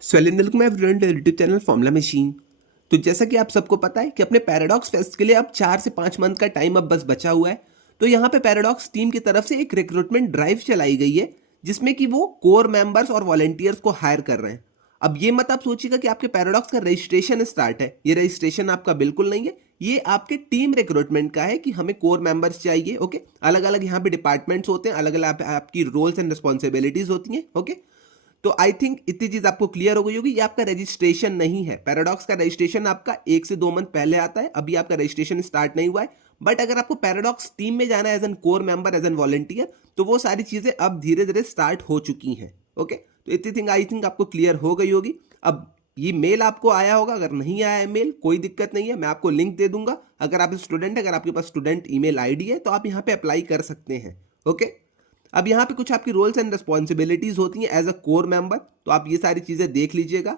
Welcome everyone to YouTube channel Formula Machine. तो जैसा कि आप सबको पता है कि अपने पैराडॉक्स फेस्ट के लिए अब 4 से 5 मंथ का टाइम अब बस बचा हुआ है। तो यहाँ पे पैराडॉक्स टीम की तरफ से एक रिक्रूटमेंट ड्राइव चलाई गई है जिसमें कि वो कोर मेंबर्स और वॉलंटियर्स को हायर कर रहे हैं। अब ये मत आप सोचिएगा कि आपके पैराडॉक्स का रजिस्ट्रेशन स्टार्ट है, ये रजिस्ट्रेशन आपका बिल्कुल नहीं है। ये आपके टीम रिक्रूटमेंट का है कि हमें कोर मेंबर्स चाहिए। ओके, अलग अलग यहाँ पे डिपार्टमेंट्स होते हैं, अलग अलग आपकी रोल्स एंड रिस्पॉन्सिबिलिटीज होती हैं। ओके, तो आई थिंक इतनी चीज आपको क्लियर हो गई होगी। ये आपका रजिस्ट्रेशन नहीं है, पैराडॉक्स का रजिस्ट्रेशन आपका 1 से 2 मंथ पहले आता है, अभी आपका रजिस्ट्रेशन स्टार्ट नहीं हुआ है। बट अगर आपको पैराडॉक्स टीम में जाना है as an core member, as an volunteer, तो वो सारी चीजें अब धीरे धीरे स्टार्ट हो चुकी हैं। ओके, तो इतनी थिंग आई थिंक आपको क्लियर हो गई होगी। अब ये मेल आपको आया होगा, अगर नहीं आया है मेल कोई दिक्कत नहीं है, मैं आपको लिंक दे दूंगा। अगर आप स्टूडेंट है, अगर आपके पास स्टूडेंट ईमेल आईडी है तो आप यहाँ पे अप्लाई कर सकते हैं। ओके, अब यहाँ पे कुछ आपकी रोल्स एंड रिस्पॉन्सिबिलिटीज होती हैं एज अ कोर मेंबर, तो आप ये सारी चीजें देख लीजिएगा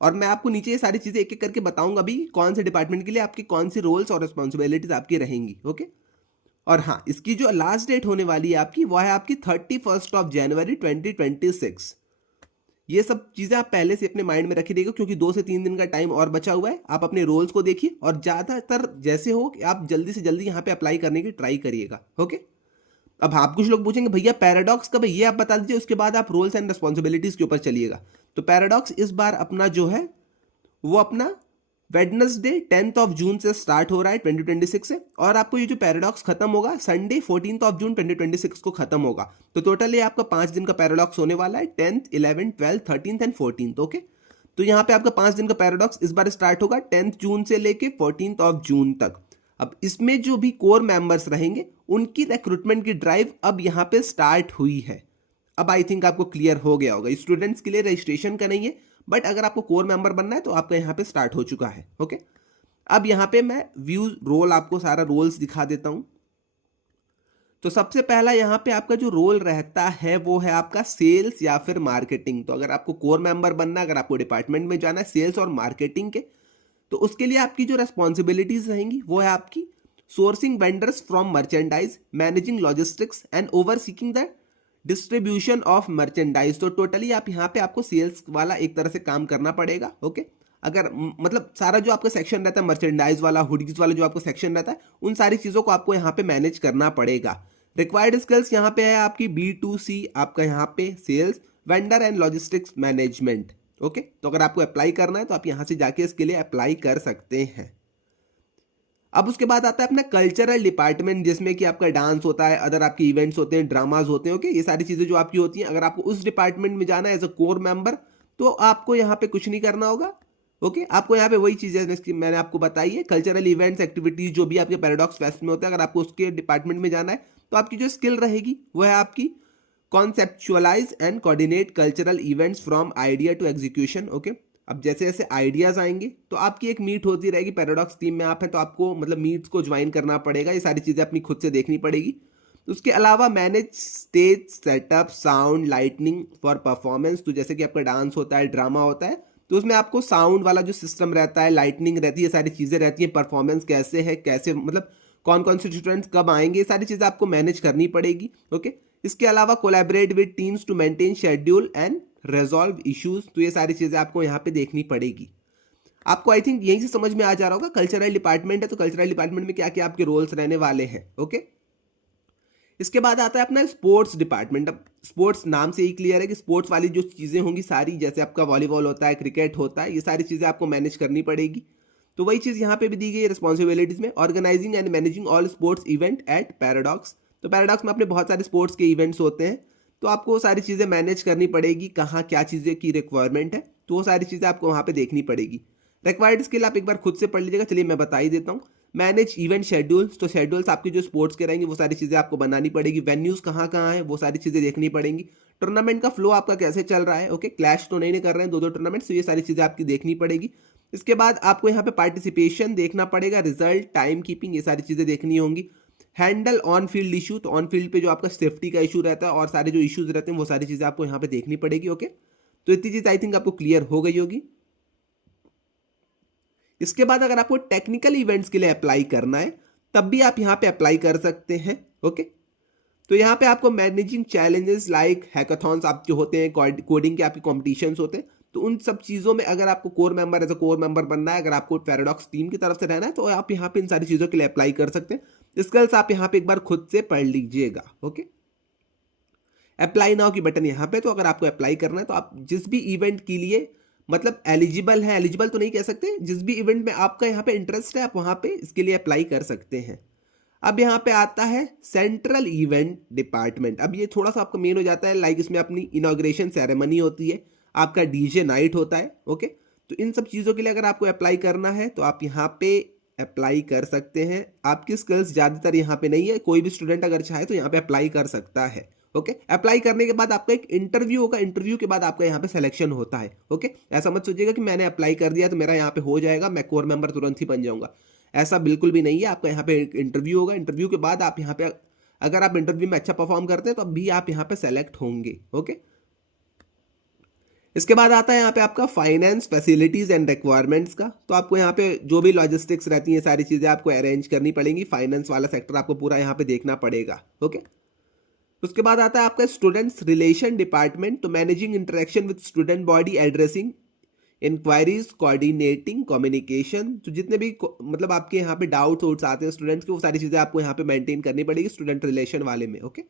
और मैं आपको नीचे ये सारी चीजें एक एक करके बताऊंगा अभी कौन से डिपार्टमेंट के लिए आपकी कौन सी रोल्स और रिस्पॉन्सिबिलिटीज आपकी रहेंगी। ओके, और हाँ, इसकी जो लास्ट डेट होने वाली है आपकी, वो है आपकी 31 जनवरी 2026। ये सब चीजें आप पहले से अपने माइंड में रखिएगा क्योंकि 2 से 3 दिन का टाइम और बचा हुआ है। आप अपने रोल्स को देखिए और ज्यादातर जैसे हो कि आप जल्दी से जल्दी यहाँ पे अप्लाई करने की ट्राई करिएगा। ओके, अब आप कुछ लोग पूछेंगे भैया पैराडॉक्स कब है, ये आप बता दीजिए, उसके बाद आप रोल्स एंड रिस्पॉन्सिबिलिटीज के ऊपर चलिएगा। तो पैराडॉक्स इस बार अपना जो है वो अपना वेडनेसडे 10 जून से स्टार्ट हो रहा है 2026 से, और आपको ये जो पैराडॉक्स खत्म होगा संडे 14 जून 2026 को खत्म होगा। तो टोटल ये आपका 5 दिन का पैराडॉक्स होने वाला है, 10th 11th 12th 13th and 14th। Okay, तो यहाँ पे आपका 5 दिन का पैराडॉक्स इस बार स्टार्ट होगा 10th जून से लेके 14 जून तक। अब इसमें जो भी कोर मेंबर्स रहेंगे उनकी रिक्रूटमेंट की ड्राइव अब यहाँ पे स्टार्ट हुई है। अब आई थिंक आपको क्लियर हो गया होगा, स्टूडेंट्स के लिए रजिस्ट्रेशन का नहीं है, बट अगर आपको कोर मेंबर बनना है तो आपका यहाँ पे स्टार्ट हो चुका है। ओके, अब यहाँ पे मैं व्यू रोल आपको सारा रोल्स दिखा देता हूँ। तो सबसे पहला यहाँ पे आपका जो रोल रहता है वो है आपका सेल्स या फिर मार्केटिंग। तो अगर आपको कोर मेंबर बनना है, अगर आपको डिपार्टमेंट में जाना है सेल्स और मार्केटिंग के, तो उसके लिए आपकी जो रेस्पॉन्सिबिलिटीज रहेंगी वो है आपकी sourcing vendors from merchandise, managing logistics and over seeking the distribution of merchandise. तो टोटली आप यहाँ पे आपको सेल्स वाला एक तरह से काम करना पड़ेगा। ओके, अगर मतलब सारा जो आपका सेक्शन रहता है मर्चेंडाइज वाला, हुडीज वाला जो आपका सेक्शन रहता है, उन सारी चीज़ों को आपको यहाँ पे मैनेज करना पड़ेगा। रिक्वायर्ड स्किल्स यहाँ पे है आपकी B2C, आपका यहाँ पे sales, vendor and logistics management. Okay, तो अगर आपको अप्लाई करना है तो आप यहाँ से जाके इसके लिए अप्लाई कर सकते हैं। अब उसके बाद आता है अपना कल्चरल डिपार्टमेंट, जिसमें कि आपका डांस होता है, अदर आपके इवेंट्स होते हैं, ड्रामाज होते हैं। ओके, ये सारी चीज़ें जो आपकी होती हैं, अगर आपको उस डिपार्टमेंट में जाना है एज अ कोर मेंबर तो आपको यहाँ पे कुछ नहीं करना होगा। ओके, आपको यहाँ पे वही चीज़ें मैंने आपको बताई है, कल्चरल इवेंट्स एक्टिविटीज जो भी आपके पैराडॉक्स फेस्ट में होते हैं, अगर आपको उसके डिपार्टमेंट में जाना है तो आपकी जो स्किल रहेगी वो है आपकी conceptualise and coordinate cultural events from idea to execution. Okay, अब जैसे जैसे आइडियाज आएंगे तो आपकी एक मीट होती रहेगी, पैराडॉक्स टीम में आप हैं तो आपको मतलब मीट्स को ज्वाइन करना पड़ेगा, ये सारी चीज़ें अपनी खुद से देखनी पड़ेगी। उसके अलावा manage stage setup, sound, lightning for performance. तो जैसे कि आपका डांस होता है, ड्रामा होता है, तो उसमें आपको साउंड वाला जो सिस्टम रहता है, लाइटनिंग रहती है, ये सारी चीज़ें रहती हैं, परफॉर्मेंस कैसे है, कैसे मतलब कौन कौन से स्टूडेंट्स कब आएंगे, ये सारी चीज़ें आपको मैनेज करनी पड़ेगी। ओके, इसके अलावा collaborate with teams to maintain schedule and resolve issues. तो ये सारी चीज़ें आपको यहाँ पे देखनी पड़ेगी। आपको आई थिंक यहीं से समझ में आ जा रहा होगा, कल्चरल डिपार्टमेंट है तो कल्चरल डिपार्टमेंट में क्या क्या आपके रोल्स रहने वाले हैं। ओके, इसके बाद आता है अपना स्पोर्ट्स डिपार्टमेंट। अब स्पोर्ट्स नाम से ही क्लियर है कि स्पोर्ट्स वाली जो चीज़ें होंगी सारी, जैसे आपका वॉलीबॉल होता है, क्रिकेट होता है, ये सारी चीज़ें आपको मैनेज करनी पड़ेगी। तो वही चीज़ यहाँ पे भी दी गई है रिस्पॉन्सिबिलिटीज में, organising and managing all sports event at Paradox. तो पैराडॉक्स में अपने बहुत सारे स्पोर्ट्स के इवेंट्स होते हैं, तो आपको वो सारी चीज़ें मैनेज करनी पड़ेगी, कहाँ क्या चीज़ें की रिक्वायरमेंट है, तो वो सारी चीज़ें आपको वहाँ पे देखनी पड़ेगी। रिक्वायर्ड स्किल आप एक बार खुद से पढ़ लीजिएगा, चलिए मैं बता ही देता हूँ। मैनेज इवेंट शेड्यूल्स, तो शेड्यूल्स आपके जो स्पोर्ट्स के रहेंगे वो सारी चीज़ें आपको बनानी पड़ेगी। वेन्यूज़ कहाँ कहाँ है वो सारी चीज़ें देखनी पड़ेंगी। टूर्नामेंट का फ्लो आपका कैसे चल रहा है, ओके, क्लैश तो नहीं कर रहे हैं 2-2 टूर्नामेंट, तो ये सारी चीज़ें आपकी देखनी पड़ेगी। इसके बाद आपको यहाँ पे पार्टिसिपेशन देखना पड़ेगा, रिजल्ट, टाइम कीपिंग, ये सारी चीज़ें देखनी होंगी। हैंडल ऑन फील्ड इशू, तो ऑन फील्ड पे जो आपका सेफ्टी का इशू रहता है और सारे जो इशूज़ रहते हैं वो सारी चीज़ें आपको यहाँ पे देखनी पड़ेगी। ओके, तो इतनी चीज़ आई थिंक आपको क्लियर हो गई होगी। इसके बाद अगर आपको टेक्निकल इवेंट्स के लिए अप्लाई करना है तब भी आप यहाँ पे अप्लाई कर सकते हैं। ओके, तो यहाँ पे आपको मैनेजिंग चैलेंजेस लाइक हैकाथॉन्स आप जो होते हैं, कोडिंग के आपके कॉम्पिटिशन्स होते हैं, तो उन सब चीज़ों में अगर आपको core member as a core member बनना है, अगर आपको पैराडॉक्स टीम की तरफ से रहना है, तो आप यहाँ पे इन सारी चीज़ों के लिए अप्लाई कर सकते हैं। स्किल्स आप यहाँ पे एक बार खुद से पढ़ लीजिएगा। ओके, अप्लाई नाउ की बटन यहाँ पे, तो अगर आपको अप्लाई करना है तो आप जिस भी इवेंट के लिए मतलब एलिजिबल है, एलिजिबल तो नहीं कह सकते, जिस भी इवेंट में आपका यहाँ पे इंटरेस्ट है आप वहाँ पे इसके लिए अप्लाई कर सकते हैं। अब यहाँ पे आता है सेंट्रल इवेंट डिपार्टमेंट। अब ये थोड़ा सा आपका मेन हो जाता है, लाइक इसमें अपनी इनॉग्रेशन सेरेमनी होती है, आपका डीजे नाइट होता है। ओके, तो इन सब चीज़ों के लिए अगर आपको अप्लाई करना है तो आप यहाँ पे अप्लाई कर सकते हैं। आपकी स्किल्स ज़्यादातर यहाँ पे नहीं है, कोई भी स्टूडेंट अगर चाहे तो यहाँ पे अप्लाई कर सकता है। ओके, अप्लाई करने के बाद आपका एक इंटरव्यू होगा, इंटरव्यू के बाद आपका यहाँ पे सिलेक्शन होता है। ओके, ऐसा मत सोचिएगा कि मैंने अप्लाई कर दिया तो मेरा यहाँ पे हो जाएगा, मैं कोर मेंबर तुरंत ही बन जाऊंगा, ऐसा बिल्कुल भी नहीं है। आपका यहाँ पे इंटरव्यू होगा, इंटरव्यू के बाद आप यहाँ पे अगर आप इंटरव्यू में अच्छा परफॉर्म करते हैं तो अभी आप यहाँ पे सेलेक्ट होंगे। ओके, इसके बाद आता है यहाँ पे आपका फाइनेंस फैसिलिटीज एंड रिक्वायरमेंट्स का। तो आपको यहाँ पे जो भी लॉजिस्टिक्स रहती हैं सारी चीज़ें आपको अरेंज करनी पड़ेंगी, फाइनेंस वाला सेक्टर आपको पूरा यहाँ पे देखना पड़ेगा। ओके, उसके बाद आता है आपका स्टूडेंट्स रिलेशन डिपार्टमेंट। तो managing interaction with student body, addressing inquiries, coordinating communication. तो जितने भी मतलब आपके यहाँ पे डाउट्स आते हैं स्टूडेंट्स के, वो सारी चीज़ें आपको यहाँ पे मेंटेन करनी पड़ेगी स्टूडेंट रिलेशन वाले में। ओके,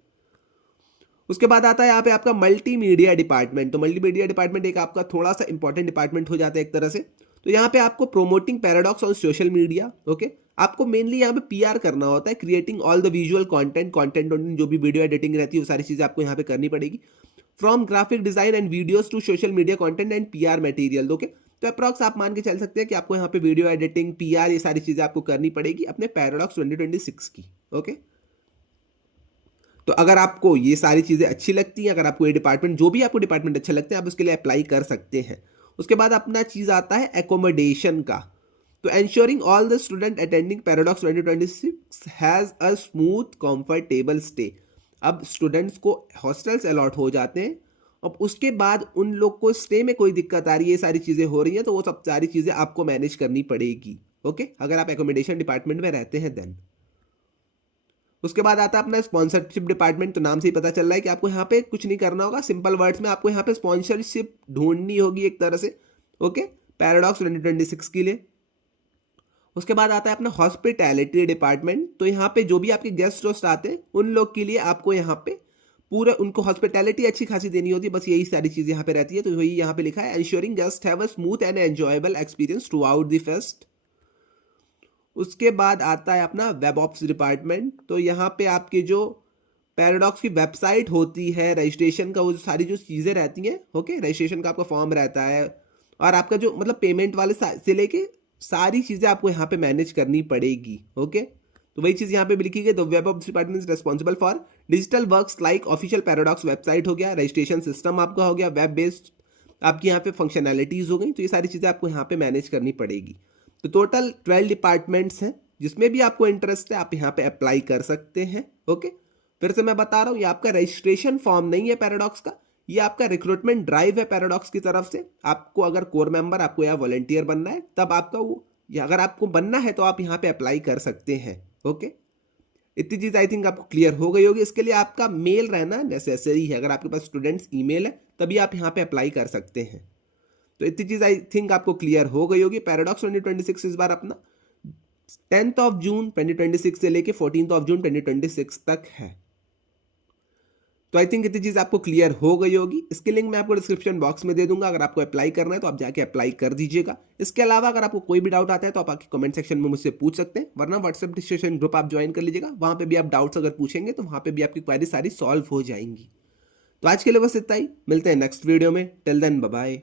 उसके बाद आता है यहाँ पे आपका मल्टीमीडिया डिपार्टमेंट। तो मल्टीमीडिया डिपार्टमेंट एक आपका थोड़ा सा इंपॉर्टेंट डिपार्टमेंट हो जाता है एक तरह से। तो यहाँ पे आपको promoting paradox on social media. Okay, आपको मेनली यहाँ पे पीआर करना होता है, creating all the visual content जो भी वीडियो एडिटिंग रहती है वो सारी चीज़ें आपको यहाँ पे करनी पड़ेगी। From graphic design and videos to social media content and PR material. Okay, तो अप्रॉक्स आप मान के चल सकते हैं कि आपको यहाँ पे वीडियो एडिटिंग, पीआर, ये सारी चीज़ें आपको करनी पड़ेगी अपने पैराडॉक्स 2026 की। ओके, तो अगर आपको ये सारी चीज़ें अच्छी लगती हैं, अगर आपको ये डिपार्टमेंट, जो भी आपको डिपार्टमेंट अच्छे लगते हैं, आप उसके लिए अप्लाई कर सकते हैं। उसके बाद अपना चीज़ आता है एकोमोडेशन का। तो ensuring all the student attending paradox 2026 has a smooth comfortable stay. अब स्टूडेंट्स को हॉस्टल्स अलॉट हो जाते हैं, अब उसके बाद उन लोग को स्टे में कोई दिक्कत आ रही है, ये सारी चीज़ें हो रही हैं, तो वो सब सारी चीज़ें आपको मैनेज करनी पड़ेगी। ओके, अगर आप एकोमोडेशन डिपार्टमेंट में रहते हैं देन। उसके बाद आता है अपना स्पॉन्सरशिप डिपार्टमेंट। तो नाम से ही पता चल रहा है कि आपको यहाँ पे कुछ नहीं करना होगा, सिंपल वर्ड्स में आपको यहाँ पे स्पॉन्सरशिप ढूंढनी होगी एक तरह से। ओके, पैराडॉक्स 2026 के लिए। उसके बाद आता है अपना हॉस्पिटैलिटी डिपार्टमेंट। तो यहाँ पे जो भी आपके गेस्ट होस्ट आते हैं उन लोग के लिए आपको यहाँ पे पूरा उनको हॉस्पिटैलिटी अच्छी खासी देनी होती है, बस यही सारी चीज़ें यहाँ पे रहती है। तो वही यहाँ पे लिखा है, ensuring guest have a smooth and enjoyable experience through out the fest. उसके बाद आता है अपना वेब ऑप्स डिपार्टमेंट। तो यहाँ पे आपके जो पैराडॉक्स की वेबसाइट होती है, रजिस्ट्रेशन का वो सारी जो चीज़ें रहती हैं, ओके, रजिस्ट्रेशन का आपका फॉर्म रहता है और आपका जो मतलब पेमेंट वाले से लेके सारी चीज़ें आपको यहाँ पे मैनेज करनी पड़ेगी। ओके, तो वही चीज़ यहाँ पे भी लिखी गई। The web ops department is responsible for digital works like official paradox website हो गया, रजिस्ट्रेशन सिस्टम आपका हो गया, वेब बेस्ड आपकी यहाँ पे फंक्शनैलिटीज़ हो गई। तो ये सारी चीज़ें आपको यहाँ पे मैनेज करनी पड़ेगी। तो टोटल 12 डिपार्टमेंट्स हैं, जिसमें भी आपको इंटरेस्ट है आप यहाँ पे अप्लाई कर सकते हैं। ओके, फिर से मैं बता रहा हूँ, ये आपका रजिस्ट्रेशन फॉर्म नहीं है पैराडॉक्स का, ये आपका रिक्रूटमेंट ड्राइव है पैराडॉक्स की तरफ से। आपको अगर कोर मेंबर, आपको या वॉलंटियर बनना है तब आपका वो, या अगर आपको बनना है तो आप यहाँ पे अप्लाई कर सकते हैं। ओके, इतनी चीज़ आई थिंक आपको क्लियर हो गई होगी। इसके लिए आपका मेल रहना नेसेसरी है, अगर आपके पास स्टूडेंट्स ईमेल है तभी आप यहाँ पे अप्लाई कर सकते हैं। तो इतनी चीज़ आई थिंक आपको क्लियर हो गई होगी। पैराडॉक्स 2026 इस बार अपना 10 जून 2026 से लेके 14 जून 2026 तक है। तो आई थिंक इतनी चीज़ आपको क्लियर हो गई होगी। इसके लिंक मैं आपको डिस्क्रिप्शन बॉक्स में दे दूंगा, अगर आपको अप्लाई करना है तो आप जाके अप्लाई कर दीजिएगा। इसके अलावा अगर आपको कोई भी डाउट आता है तो आप आके कमेंट सेक्शन में मुझसे पूछ सकते हैं, वरना व्हाट्सएप डिस्कशन ग्रुप आप ज्वाइन कर लीजिएगा, वहाँ पे भी आप डाउट्स अगर पूछेंगे तो वहाँ पे भी आपकी क्वेरी सारी सॉल्व हो जाएंगी। तो आज के लिए बस इतना ही, मिलते हैं नेक्स्ट वीडियो में। Till then bye bye.